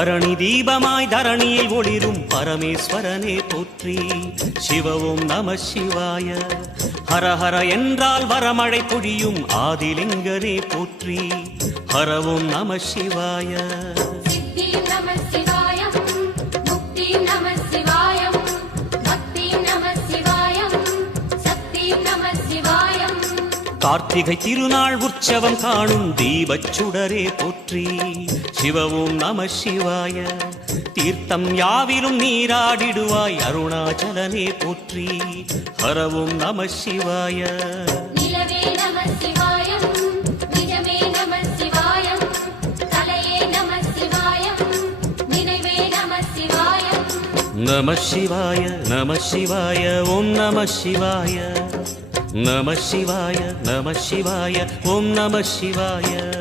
பரணி தீபமாய் தரணியில் ஒளிரும் பரமேஸ்வரனே போற்றி. சிவ ஓம் நம சிவாய. ஹர ஹர என்றால் வரமழை பொழியும் ஆதிலிங்கனே போற்றி. ஹர ஓம் நம சிவாய. கார்த்திகை திருநாள் உற்சவம் காணும் தீபச்சுடரே போற்றி. சிவ ஓம் நம சிவாய. தீர்த்தம் யாவிலும் நீராடிடுவாய் அருணாச்சலனே போற்றி. ஹர ஓம் நம சிவாய. நம சிவாய நம சிவாய ஓம் நம சிவாய. நம சிவாய நம சிவாய ஓம் நம சிவாய.